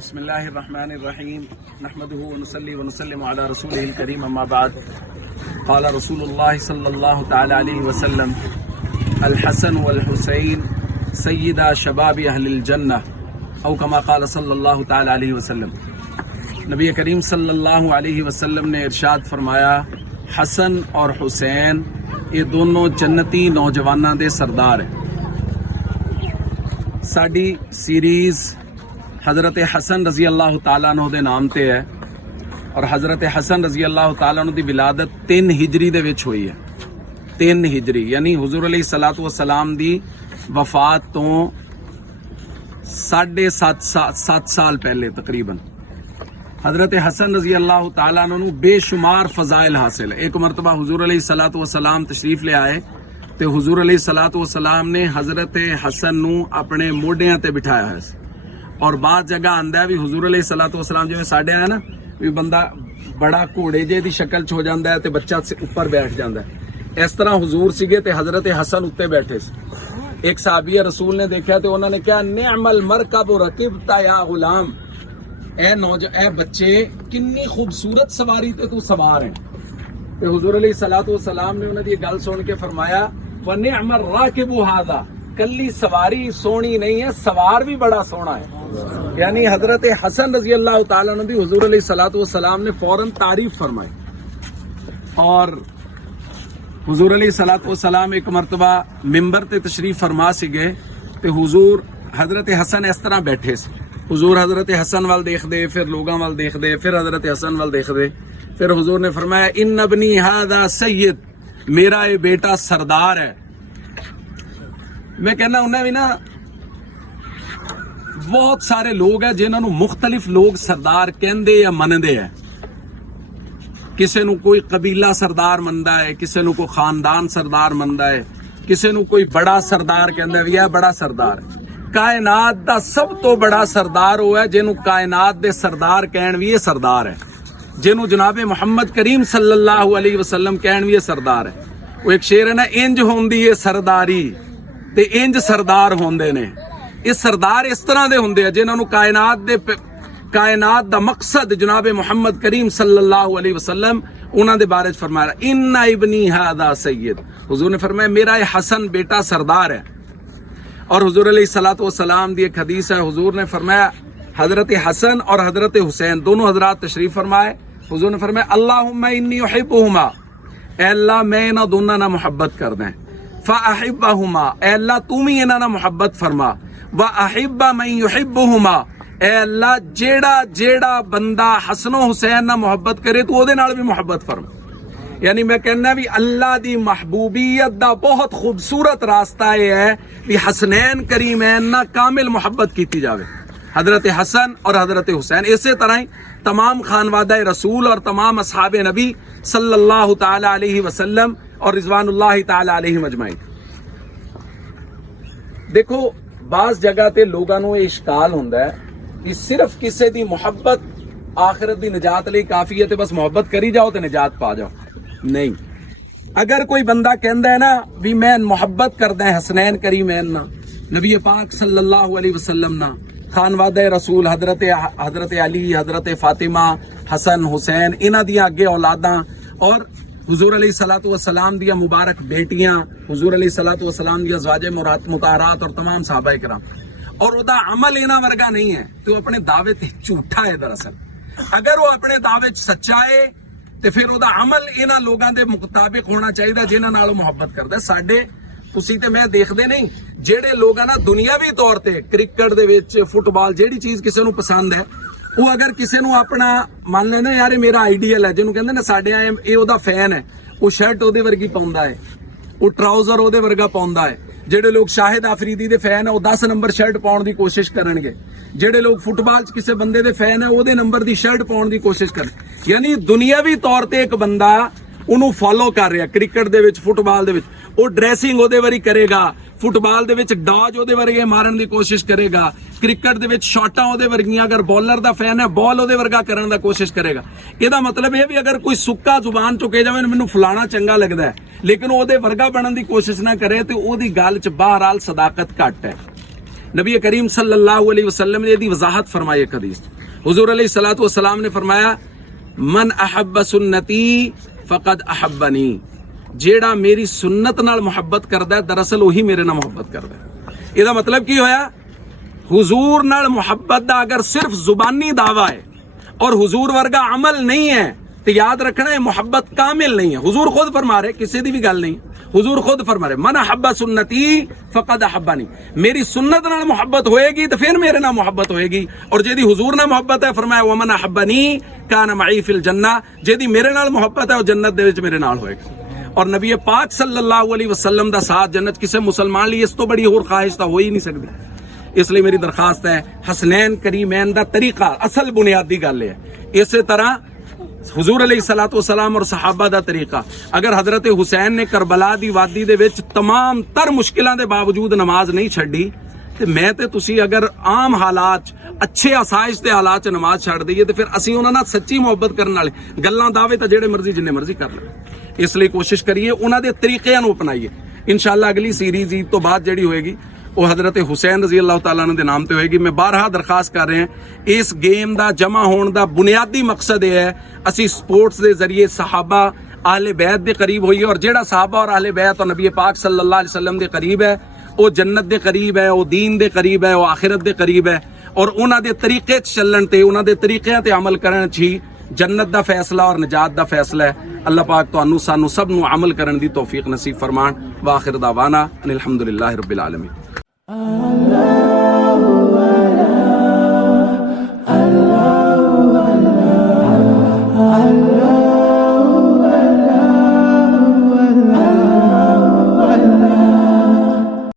بسم اللہ الرحمن الرحیم نحمدہ ونصلی ونسلم علی رسولہ الکریم اما بعد قال رسول اللہ صلی اللہ تعالی علیہ وسلم الحسن والحسین سیدہ شباب اہل الجنہ او کما قال صلی اللہ تعالی علیہ وسلم۔ نبی کریم صلی اللہ علیہ وسلم نے ارشاد فرمایا حسن اور حسین یہ دونوں جنتی نوجوانوں دے سردار ہیں۔ ساڈی سیریز حضرت حسن رضی اللہ تعالیٰ عنہ دے نام تے ہے اور حضرت حسن رضی اللہ تعالیٰ عنہ دی ولادت 3 ہجری دے وچ ہوئی ہے۔ 3 ہجری یعنی حضور علیہ الصلوۃ والسلام دی وفات تو 7.5 سال پہلے تقریباً حضرت حسن رضی اللہ تعالیٰ عنہ بے شمار فضائل حاصل ہے۔ ایک مرتبہ حضور علیہ الصلوۃ والسلام تشریف لے آئے تے حضور علیہ الصلوۃ والسلام نے حضرت حسن نو اپنے موڈیاں تے بٹھایا ہے اور بعض جگہ آندا ہے بھی حضور علیہ الصلوۃ والسلام جو ساڈے ہے نا بھی بندہ بڑا گھوڑے جے دی شکل چ ہو جاندا ہے تے بچہ اوپر بیٹھ جاندا ہے، اس طرح حضور سیگے تے حضرت حسن اوتے بیٹھے سی۔ ایک صحابی رسول نے دیکھا تے انہوں نے کہا نعم المرکب رکبت یا غلام، اے بچے کتنی خوبصورت سواری تے تو سوار ہیں۔ تے حضور علیہ الصلوۃ والسلام نے انہاں دی گل سن کے فرمایا ونعم الراکب ھذا، کلی سواری سونی نہیں ہے سوار بھی بڑا سونا ہے۔ یعنی حضرت حسن رضی اللہ تعالیٰ عنہ دی حضور علیہ الصلوۃ والسلام نے فوراً تعریف فرمائی۔ اور حضور علیہ الصلوۃ والسلام ایک مرتبہ ممبر تے تشریف فرما سگے تے حضور حضرت حسن اس طرح بیٹھے سے، حضور حضرت حسن وال دیکھ دے، پھر لوگاں وال دیکھ دے، پھر حضرت حسن وال دیکھ دے، پھر حضور نے فرمایا ان ابنی ھذا سید، میرا یہ بیٹا سردار ہے۔ میں کہنا انہیں بھی نا بہت سارے لوگ ہیں جنہوں مختلف لوگ سردار کہندے یا مندے ہیں۔ کسے نو کوئی قبیلہ سردار مندا ہے، کسے نو کوئی خاندان سردار مندا ہے، کسے نو کوئی بڑا سردار کہندا ہے یہ بڑا سردار ہے۔ کائنات دا سب تو بڑا سردار ہوا ہے جنہوں کائنات دے سردار کہن بھی یہ سردار ہے، جنہوں جناب محمد کریم صلی اللہ علیہ وسلم کہن بھی یہ سردار ہے۔ وہ ایک شعر ہے نا انج ہوندی ہے سرداری تے انج سردار ہوندے نے۔ یہ سردار اس طرح دے ہوندے ہیں جنہوں کائنات دا مقصد جناب محمد کریم صلی اللہ علیہ وسلم انہاں دے بارے فرمایا ان ابنی ھذا سید، حضور نے فرمایا میرا یہ حسن بیٹا سردار ہے۔ اور حضور علیہ الصلوۃ والسلام دی ایک حدیث ہے، حضور نے فرمایا حضرت حسن اور حضرت حسین دونوں حضرات تشریف فرمائے، حضور نے فرمایا اللہم انی احبہما، اے اللہ میں انہاں دونوں نہ محبت کر دیں، فاحبہما، اے اللہ تو بھی انہاں نہ محبت فرما، واحب من یحبہما، اے اللہ جیڑا بندہ حسن و حسین نہ محبت کرے تو دے نال بھی محبت فرما۔ یعنی میں کہنا بھی اللہ دی محبوبیت دا بہت خوبصورت راستہ یہ ہے کہ حسنین کریمین نہ کامل محبت کیتی جاوے، حضرت حسن اور حضرت حسین۔ اسی طرح ہی تمام خانوادہ رسول اور تمام اصحاب نبی صلی اللہ تعالی علیہ وسلم اور رضوان اللہ تعالی علیہ اجمعین۔ دیکھو بعض جگہ تے لوگاں نو یہ اشکال ہوندا ہے کہ صرف کسے دی محبت آخرت دی نجات لئی کافی ہے تے بس محبت کری جاؤ تے نجات پا جاؤ۔ نہیں، اگر کوئی بندہ کہندا ہے نا بھی میں محبت کردا ہے حسنین کریمین نا، نبی پاک صلی اللہ علیہ وسلم نا، خانوادہ رسول حضرت علی، حضرت فاطمہ، حسن حسین انہاں دیاں اگے اولاداں اور حضور علیہ الصلوۃ والسلام دیاں مبارک بیٹیاں، حضور علیہ الصلوۃ والسلام دیاں ازواج مطہرات اور تمام صحابہ کرام، اور او دا عمل انہاں ورگا نہیں ہے تو اپنے دعوے تے جھوٹا ہے۔ دراصل اگر وہ اپنے دعوے سچا ہے تے پھر او دا عمل انہاں لوگاں دے مطابق ہونا چاہیے جنہاں نال محبت کردا ہے۔ ساڈے تسی تے میں دیکھدے نہیں جہے لوگ نا دنیاوی طور تے کرکٹ دے وچ فٹ بال جیڑی چیز کسے نو پسند ہے وہ اگر کسے نو اپنا مان لینا یار میرا آئیڈیل ہے جنوں کہندے نے ساڈے اے او دا فین ہے، وہ شرٹ او دے ورگی پاوندا ہے، وہ ٹراؤزر او دے ورگا پاوندا ہے۔ جہے لوگ شاہد آفریدی دے فین ہے وہ 10 نمبر شرٹ پاؤن دی کوشش کرن گے، جہے لوگ فٹ بال چ کسے بندے دے فین ہے وہ دے نمبر دی شرٹ پاؤن دی کوشش کرن۔ یعنی دنیاوی طور تے ایک بندہ انہوں فالو کر رہا کرکٹ دے وچ فٹ بال دے وچ، وہ ڈریسنگ او دے وری کرے گا، فٹ بال دے وچ ڈاج او دے ورگے مارن دی کوشش کرے گا، کرکٹ دے وچ شاٹاں او دے ورگیاں، اگر بالر دا فین ہے بال او دے ورگا کرن دا کوشش کرے گا۔ یہ دا مطلب ہے بھی اگر کوئی سکا زبان چکے جاوے مینوں فلانا چنگا لگدا ہے لیکن او دے ورگا بنن دی کوشش نہ کرے تو او دی گل چ بہرحال صداقت گھٹ ہے۔ نبی کریم صلی اللہ علیہ وسلم نے یہ وضاحت فرمائی ایک حدیث. حضور علیہ الصلوۃ والسلام نے فرمایا من احب سنتی فقد احبنی, جیڑا میری سنت نال محبت کردا ہے دراصل وہی میرے نال محبت کردا ہے. یہ مطلب کی ہویا, حضور نال محبت دا اگر صرف زبانی دعویٰ ہے اور حضور ورگا عمل نہیں ہے تو یاد رکھنا ہے محبت کامل نہیں ہے. حضور خود فرما رہے, کسی دی بھی گل نہیں, حضور خود فرما رہے من احب سنتی فقد احبنی, میری سنت نال محبت ہوئے گی تو پھر میرے نال محبت ہوئے گی. اور جیدی حضور نال محبت ہے فرمایا ومن احبنی کان معی فی الجنہ, جیدی میرے نال محبت ہے وہ جنت دے وچ میرے نال ہوئے گی. اور نبی پاک صلی اللہ علیہ وسلم دا ساتھ جنت کسے مسلمان لیے اس تو بڑی اور خواہش تو ہو ہی نہیں سکتی. اس لیے میری درخواست ہے حسنین کریمین دا طریقہ اصل بنیادی گل ہے. اسی طرح حضور علیہ الصلوۃ والسلام اور صحابہ دا طریقہ, اگر حضرت حسین نے کربلا دی وادی دے وچ تمام تر مشکلاں دے باوجود نماز نہیں چھڈی تے میں تے تسی اگر عام حالات اچھے آسائش دے حالات چ نماز چھڈ دئیے تے پھر اسی انہاں نال سچی محبت کرن والے گلاں دعوے تے جڑے مرضی جننے مرضی کر لیں. اس لیے کوشش کریے انہاں دے طریقیاں نو اپنائیے. انشاءاللہ اگلی سیریز عید تو بعد جڑی ہوئے گی وہ حضرت حسین رضی اللہ تعالیٰ عنہ دے نام تے ہوئے گی. میں بارہا درخواست کر رہے ہیں, اس گیم دا جمع ہون دا بنیادی مقصد یہ ہے اسی سپورٹس دے ذریعے صحابہ اہل بیت دے قریب ہوئیے, اور جیڑا صحابہ اور اہل بیت اور نبی پاک صلی اللہ علیہ وسلم دے قریب ہے وہ جنت دے قریب ہے, وہ دین دے قریب ہے, وہ آخرت دے قریب ہے. اور انہاں دے طریقے چلن تے, انہاں دے طریقیاں تے عمل کرن چھی جنت دا فیصلہ اور نجات دا فیصلہ ہے. اللہ پاک تو سانو سب نو عمل کرن دی توفیق نصیب فرمان. واخر دعوانا ان الحمدللہ رب العالمین.